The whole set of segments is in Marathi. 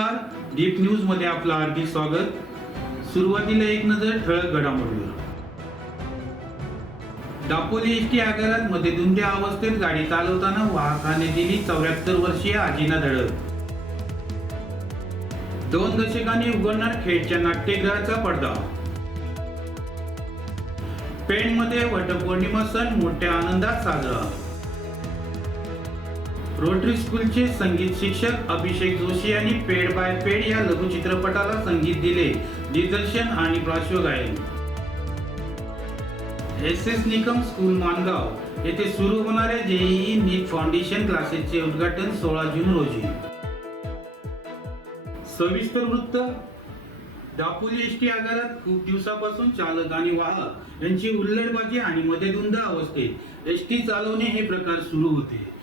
नमस्कार. दीप न्यूजमध्ये आपलं हार्दिक स्वागत. सुरुवातीला एक नजर ठळक घडामोडीवर. दापोली एस टी आगारात मध्ये दुंद्या अवस्थेत गाडी चालवताना वाहकाने दिली चौऱ्याहत्तर वर्षीय आजीना धडक. दोन दशकांनी उघडणार खेडच्या नाट्यगृहाचा पडदा. पेणमध्ये वटपौर्णिमा सण मोठ्या आनंदात साजरा. रोटरी स्कूलचे संगीत शिक्षक अभिषेक जोशी यांनी पेड बाय पेड या लघुचित्रपटाला संगीत दिले. दिग्दर्शन आणि पार्श्वगायन S S Nikam school Mangaon येथे सुरू होणाऱ्या जेईई नीट फाउंडेशन क्लासेसचे उद्घाटन सोळा जून रोजी. सविस्तर वृत्त. दापोली एस टी आगारात खूप दिवसापासून चालक आणि वाहक यांची उल्लेडबाजी आणि मध्यधुंद अवस्थेत एस टी चालवणे हे प्रकार सुरू होते.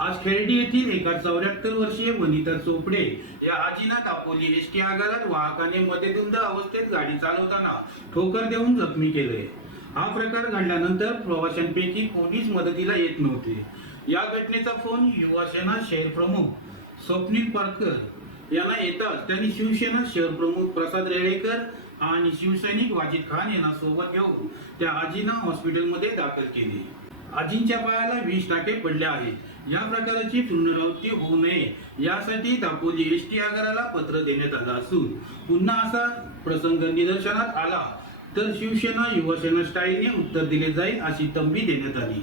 आज खेरडी येथील एका चौऱ्याहत्तर वर्षीय वनिता चोपडे या आजीनं दापोली एसटी आगारात वाहकाने मध्यधुंद अवस्थेत गाडी चालवताना ठोकर देऊन जखमी केले. हा प्रकार घडल्यानंतर प्रवाशांपैकी कोणीच मदतीला येत नव्हते. या घटनेचा फोन युवा सेना शहर प्रमुख स्वप्नील पारकर यांना येताच त्यांनी शिवसेना शहर प्रमुख प्रसाद रेळेकर आणि शिवसैनिक वाजिद खान यांना सोबत घेऊन त्या आजीना हॉस्पिटलमध्ये दाखल केली. आजींच्या पायाला वीस टाके पडले आहेत. या प्रकाराची पुनरावृत्ती होऊ नये. यासाठी दापोली एस टी आगाराला पत्र देण्यात आलं असून पुन्हा असा प्रसंग निदर्शनात आला तर शिवसेना युवासेना स्टाईलने उत्तर दिले जाईल अशी तंबी देण्यात आली.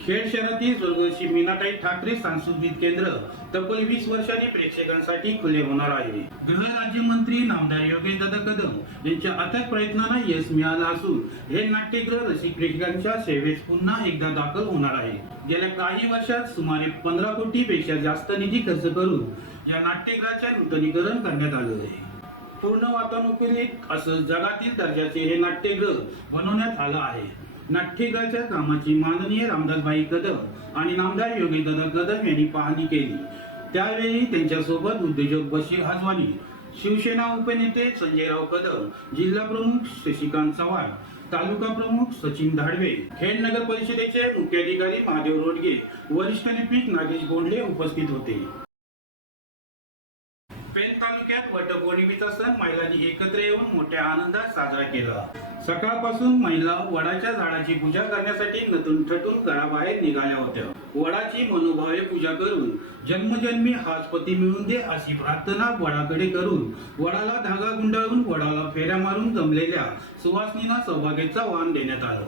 खेड शहरातील स्वर्गशी मीनाताई ठाकरे सांस्कृतिक केंद्र तब्बल वीस वर्षांनी प्रेक्षकांसाठी खुले होणार आहे. गृह राज्यमंत्री नामदार योगेश दादा कदम यांच्या अथक प्रयत्नांना यश मिळालं असून हे नाट्यगृह रसिक प्रेक्षकांच्या सेवेत पुन्हा एकदा दाखल होणार आहे. गेल्या काही वर्षात सुमारे पंधरा कोटी पेक्षा जास्त निधी खर्च करून या नाट्यगृहाचे नूतनीकरण करण्यात आलं आहे. पूर्ण वातानुकूलित असं जगातील दर्जाचे हे नाट्यगृह बनवण्यात आलं आहे. नाट्यगृहाच्या कामाची माननीय रामदासबाई कदम आणि नामदार योगेशदादा कदम यांनी पाहणी केली. त्यावेळी त्यांच्यासोबत उद्योजक बशीर हजवानी शिवसेना उपनेते संजयराव कदम जिल्हा प्रमुख शशिकांत चव्हाण तालुका प्रमुख सचिन धाडवे खेड नगर परिषदेचे मुख्याधिकारी महादेव रोडगे वरिष्ठ लिपिक नागेश गोंडले उपस्थित होते. पेन तालुक्यात वटपौर्णिमेचा सण महिलांनी एकत्र येऊन मोठ्या आनंदात साजरा केला. सकाळपासून महिला वडाच्या झाडाची पूजा करण्यासाठी नटून ठटून घराबाहेर निघाल्या होत्या. वडाची मनोभावे पूजा करून जन्मजन्मी हाच पती मिळून दे अशी प्रार्थना वडाकडे करून वडाला धागा गुंडाळून वडाला फेऱ्या मारून जमलेल्या सुवासनीना सौभाग्याचा वाण देण्यात आलं.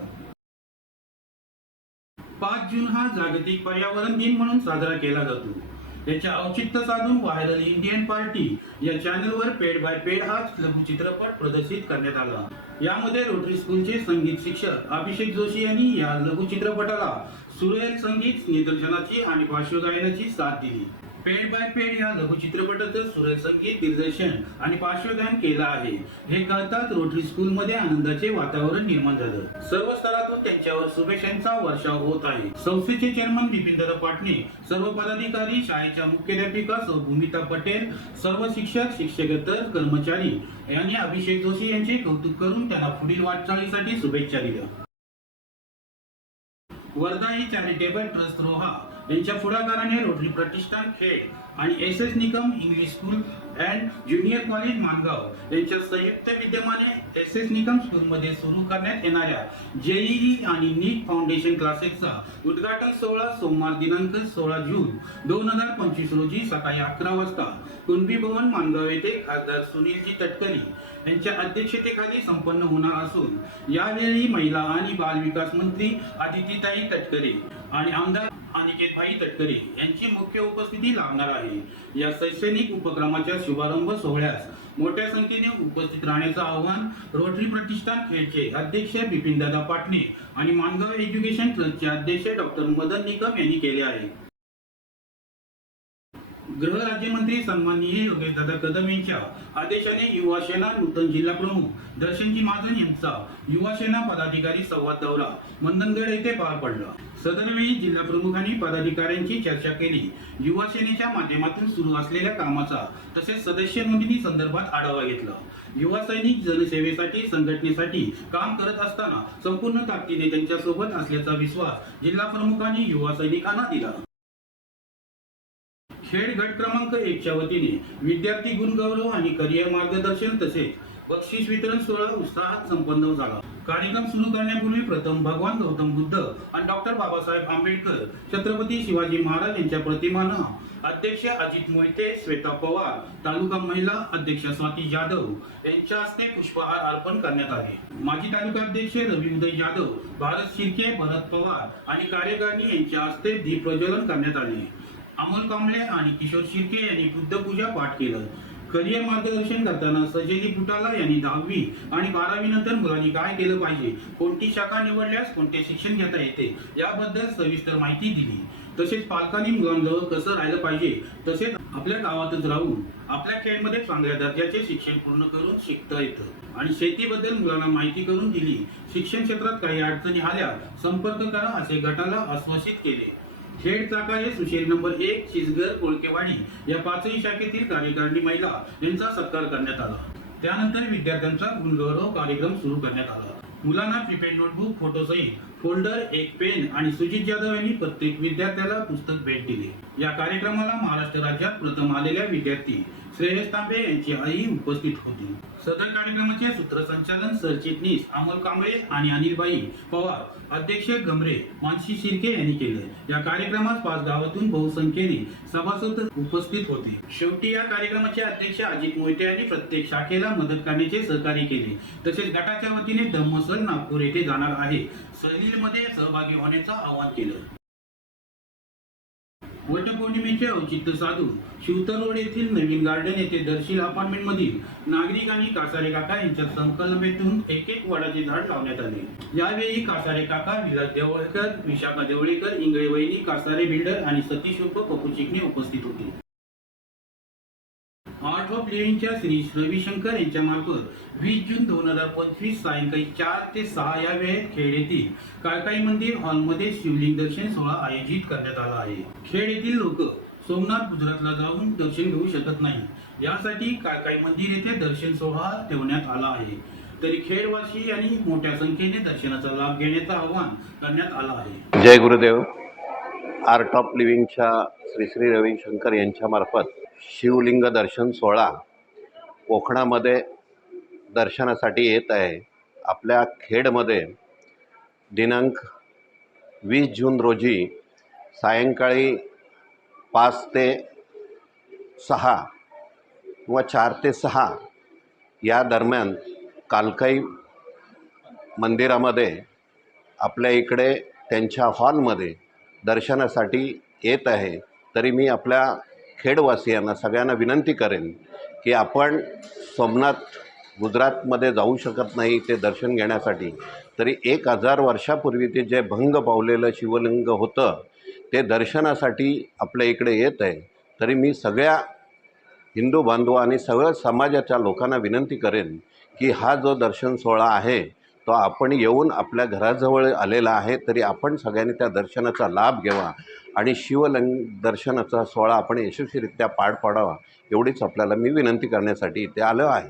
पाच जून हा जागतिक पर्यावरण दिन म्हणून साजरा केला जातो. याचे औचित्य साधून व्हायरल इंडियन पार्टी या चॅनलवर पेड बाय पेड हा लघुचित्रपट प्रदर्शित करण्यात आला. यामध्ये रोटरी स्कूलचे संगीत शिक्षक अभिषेक जोशी यांनी या लघुचित्रपटाला सुरेल संगीत निदर्शनाची आणि पार्श्वगायनाची साथ दिली. पेड बाय पेड या लघुचित्रपटाचं सुरेल संगीत दिग्दर्शन आणि पार्श्वगान केलं आहे. हे कळताच रोटरी स्कूलमध्ये आनंदाचे वातावरण निर्माण झालं. सर्व स्तरातून त्यांच्यावर शुभेच्छांचा वर्षाव होत आहे. संस्थेचे चेअरमन बिपिनदादा पाटणे सर्व पदाधिकारी शाळेच्या मुख्याध्यापिका सौ भूमिता पटेल सर्व शिक्षक शिक्षकेतर कर्मचारी यांनी अभिषेक जोशी यांचे कौतुक करून त्यांना पुढील वाटचालीसाठी शुभेच्छा दिल्या. वर्धा ही चॅरिटेबल ट्रस्ट रोहा. यांच्या पुढाकाराने रोटरी प्रतिष्ठान खेड आणि S S Nikam English school and junior college Mangaon यांच्या संयुक्त विद्यमाने एस एस निकम स्कूलमध्ये सुरू करण्यात येणाऱ्या जेईई आणि नीट फाउंडेशन क्लासेसचा उद्घाटन सोहळा सोमवार दिनांक सोळा जून दोन हजार पंचवीस रोजी सकाळी अकरा वाजता. कुणबी भवन मानगाव येथे खासदार सुनीलजी तटकरी यांच्या अध्यक्षतेखाली संपन्न होणार असून यावेळी महिला आणि बाल विकास मंत्री आदितीताई तटकरे आणि आमदार अनिकेतभाई तटकरे यांची मुख्य उपस्थिती लाभणार आहे. या शैक्षणिक उपक्रमाच्या शुभारंभ सोहळ्यास मोठ्या संख्येने उपस्थित राहण्याचं आवाहन रोटरी प्रतिष्ठान खेळचे अध्यक्ष बिपिनदादा पाटणे आणि मानगाव एज्युकेशन ट्रस्टचे अध्यक्ष डॉक्टर मदन निकम यांनी केले आहे. गृह राज्यमंत्री सन्माननीय योगेशदादा कदम यांच्या आदेशाने युवा सेना नूतन जिल्हा प्रमुख दर्शनजी महाजन यांचा युवा सेना पदाधिकारी संवाद दौरा मंदनगड येथे पार पडला. सदरवेळी जिल्हा प्रमुखांनी पदाधिकाऱ्यांची चर्चा केली. युवा सेनेच्या माध्यमातून सुरू असलेल्या कामाचा तसेच सदस्य नोंदणी संदर्भात आढावा घेतला. युवा सैनिक जनसेवेसाठी संघटनेसाठी काम करत असताना संपूर्ण ताकदीने त्यांच्यासोबत असल्याचा विश्वास जिल्हा प्रमुखांनी युवा सैनिकांना दिला. खेड गट क्रमांक एकच्या वतीने विद्यार्थी गुणगौरव आणि करिअर मार्गदर्शन तसेच बक्षीस वितरण सोहळा उत्साहात संपन्न झाला. कार्यक्रम सुरू करण्यापूर्वी प्रथम भगवान गौतम बुद्ध आणि डॉक्टर बाबासाहेब आंबेडकर छत्रपती शिवाजी महाराज यांच्या प्रतिमानं अध्यक्ष अजित मोहिते श्वेता पवार तालुका महिला अध्यक्ष स्वाती जाधव यांच्या हस्ते पुष्पहार अर्पण करण्यात आले. माजी तालुका अध्यक्ष रवी उदय जाधव भारत शिर्के भरत पवार आणि कार्यकारिणी यांच्या हस्ते दीप प्रज्वलन करण्यात आले. अमोल कांबळे आणि किशोर शिर्के यांनी बुद्धपूजा पाठ केलं. करिअर मार्गदर्शन करताना सजेली फुटाला यांनी दहावी आणि बारावी नंतर मुलांनी काय केलं पाहिजे? कोणती शाखा निवडल्यास कोणते शिक्षण घेता येते? याबद्दल सविस्तर माहिती दिली. तसेच पालकांनी मुलांजवळ कसं राहिलं पाहिजे? तसेच आपल्या गावातच राहून आपल्या खेळमध्ये चांगल्या दर्जाचे शिक्षण पूर्ण करून शिकता येतं. आणि शेतीबद्दल मुलांना माहिती करून दिली. शिक्षण क्षेत्रात काही अडचणी आल्या संपर्क करा असे गटाला आश्वासित केले. खेड चाका हे सुशेर नंबर एक चिसगर कोळकेवाडी या पाचही शाखेतील कार्यकारिणी महिला यांचा सत्कार करण्यात आला. त्यानंतर विद्यार्थ्यांचा गुणगौरव कार्यक्रम सुरू करण्यात आला. मुलांना प्रिपेड नोटबुक फोटोसहित फोल्डर एक पेन आणि सुजित जाधव यांनी प्रत्येक विद्यार्थ्याला पुस्तक भेट दिली. या कार्यक्रमाला महाराष्ट्र राज्यात प्रथम आलेल्या विद्यार्थी श्रेयस तांबे यांची आई उपस्थित होती. सदर कार्यक्रमाचे सूत्रसंचालन सरचिटणीस अमोल कांबळे आणि अनिलबाई पवार अध्यक्ष गमरे मानसी शिर्के यांनी केले. या कार्यक्रमात पाच गावातून बहुसंख्येने सभासद उपस्थित होते. शेवटी या कार्यक्रमाचे अध्यक्ष अजित मोहिते यांनी प्रत्येक शाखेला मदत करण्याचे सहकार्य केले. तसेच गटाच्या वतीने धम्मसर नागपूर येथे जाणार आहे. सहलीमध्ये सहभागी होण्याचं आवाहन केलं. वटपौर्णिमेचे औचित्य साधून शिवतर रोड येथील नवीन गार्डन येथे दर्शील अपार्टमेंट मधील नागरिक आणि कासारे काका यांच्या संकल्पेतून एक एक वडाचे झाड लावण्यात आले. यावेळी कासारे काका विलास देवळकर विशाखा देवळेकर इंगळे वहिनी कासारे बिल्डर आणि सतीश उप पप्पू चिकणे उपस्थित होते. ऑफ लिव्हिंगच्या श्री रविशंकर यांच्या मार्फत वीस जून दोन हजार पंचवीस सायंकाळी चार ते सहा या वेळेत खेड येथील काळकाई मंदिर हॉलमध्ये शिवलिंग दर्शन सोहळा आयोजित करण्यात आला आहे. खेड येथील लोक सोमनाथ गुजरातला जाऊन दर्शन घेऊ शकत नाही. यासाठी काळकाई मंदिर येथे दर्शन सोहळा ठेवण्यात आला आहे. तरी खेडवासी यांनी मोठ्या संख्येने दर्शनाचा लाभ घेण्याचं आवाहन करण्यात आलं आहे. जय गुरुदेव. आर्ट ऑफ लिव्हिंगच्या श्री श्री रविशंकर यांच्यामार्फत शिवलिंग दर्शन सोहळा कोकणामध्ये दर्शनासाठी येत आहे. आपल्या खेडमध्ये दिनांक वीस जून रोजी सायंकाळी पाच ते सहा किंवा चार ते सहा या दरम्यान कालकाई मंदिरामध्ये आपल्या इकडे त्यांच्या हॉलमध्ये दर्शनासाठी येत आहे. तरी मी आपल्या खेडवासियांना सगळ्यांना विनंती करेन की आपण सोमनाथ गुजरातमध्ये जाऊ शकत नाही ते दर्शन घेण्यासाठी तरी एक हजार वर्षापूर्वी ते जे भंग पावलेलं शिवलिंग होतं ते दर्शनासाठी आपल्या इकडे येत आहे. तरी मी सगळ्या हिंदू बांधव आणि सगळ्या समाजाच्या लोकांना विनंती करेन की हा जो दर्शन सोहळा आहे तो आपण येऊन आपल्या घराजवळ आलेला आहे तरी आपण सगळ्यांनी त्या दर्शनाचा लाभ घ्यावा आणि शिवलंग दर्शनाचा सोहळा आपण यशस्वीरित्या पार पाडावा एवढीच आपल्याला मी विनंती करण्यासाठी इथे आलो आहे.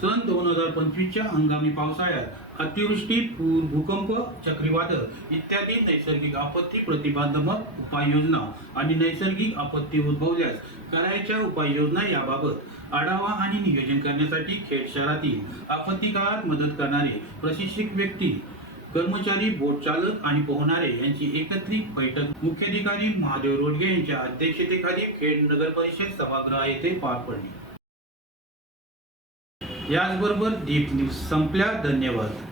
सन दोन हजार पंचवीसच्या हंगामी पावसाळ्यात अतिवृष्टी पूर भूकंप चक्रीवादळ इत्यादी नैसर्गिक आपत्ती प्रतिबंधात्मक उपाययोजना आणि नैसर्गिक आपत्ती उद्भवल्यास करायच्या उपाययोजना याबाबत आढावा आणि नियोजन करण्यासाठी खेड शहरातील आपत्ती काळात मदत करणारे प्रशिक्षित व्यक्ती कर्मचारी बोट चालक आणि पोहणारे यांची एकत्रित बैठक. मुख्याधिकारी महादेव रोडगे यांच्या अध्यक्षतेखाली खेड नगर परिषद सभागृह येथे पार पडली. याचबरोबर दीप न्यूज संपल्या. धन्यवाद.